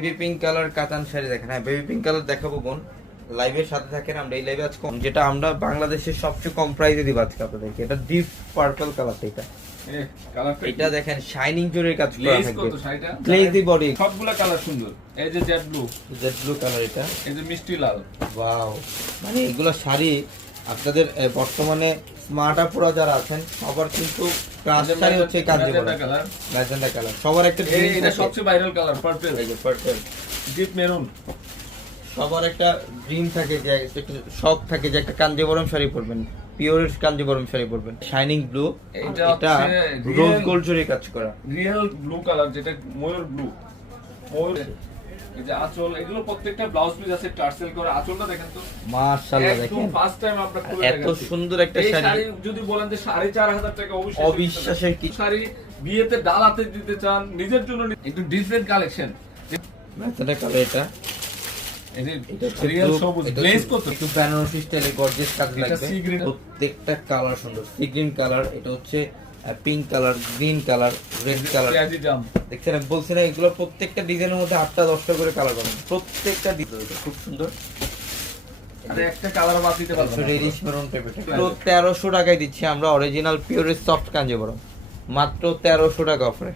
Baby pink colour কাতান শাড়ি দেখেন। হ্যাঁ, বেবি পিঙ্ক কালার দেখাবো বোন, লাইভের সাথে থাকেন। আমরা এই লাইভে আজকে যেটা আমরা বাংলাদেশের সবচেয়ে কম প্রাইসে দিব আজকে আপনাদেরকে, এটা ডিপ পার্পল কালারটা। এটা দেখেন শাইনিং জোরের কাজ করা থাকবে, গ্লেজি বডি, সবগুলা কালার সুন্দর। এই যে জেড ব্লু কালার, এটা এই যে মিষ্টি লাল। ওয়াও, মানে এগুলো শাড়ি আপনাদের বর্তমানে স্মার্ট আপুরা যারা আছেন সবার কিন্তু ক্রাশ শাড়ি হচ্ছে কাঞ্জিবরম কালার, ম্যাজেন্ডা কালার। সবার একটা এটা সবচেয়ে ভাইরাল কালার পার্পল, এই যে পার্পল ডিপ মেরুন। সবার একটা ড্রিম থাকে যে একটা শখ থাকে যে একটা কাঞ্জিবরম শাড়ি পরবেন, পিওর কাঞ্জিবরম শাড়ি পরবেন। শাইনিং ব্লু, এটা রোজ গোল্ড জরি কাজ করা, রিয়েল ব্লু কালার, যেটা ময়ূর ব্লু। ময়ূর এই যে আঁচল, এগুলো প্রত্যেকটা ব্লাউজ পিস আছে টার্সেল করা। আঁচলটা দেখেন তো মাশাআল্লাহ, একদম দেখেন ফার্স্ট টাইম আমরা খুলে এত দেখাচ্ছি। সুন্দর একটা এই শাড়ি। শাড়ি যদি বলেন যে 4500 টাকা, অবিশ্বাসের কি শাড়ি বিয়েতে ডালাতে দিতে চান, নিজের জন্য একটু ডিফারেন্ট কালেকশন। ম্যাজেন্ডা কালার, এটা এটা রিয়েল সবুজ গ্লেজ কত, একটু বেনারসি স্টাইলে গর্জিয়াস কাজ এটা লাগবে। সি গ্রিন, প্রত্যেকটা কালার সুন্দর। সি গ্রিন কালার, এটা হচ্ছে pink colour, green colour, red colour. পেঁয়াজি জাম দেখছেন, আমি বলছি না এগুলো প্রত্যেকটা ডিজাইনের মধ্যে 8টা 10টা করে কালার পাবেন। প্রত্যেকটা ডিজাইন খুব সুন্দর। আরে একটা কালার বাদ দিতে পারবেন না। রেডিশ মেরুন টাইপের, তো 1300 টাকায় দিচ্ছি আমরা অরিজিনাল পিওর সফট কাঞ্জিবরম, মাত্র 1300 টাকা অফারে।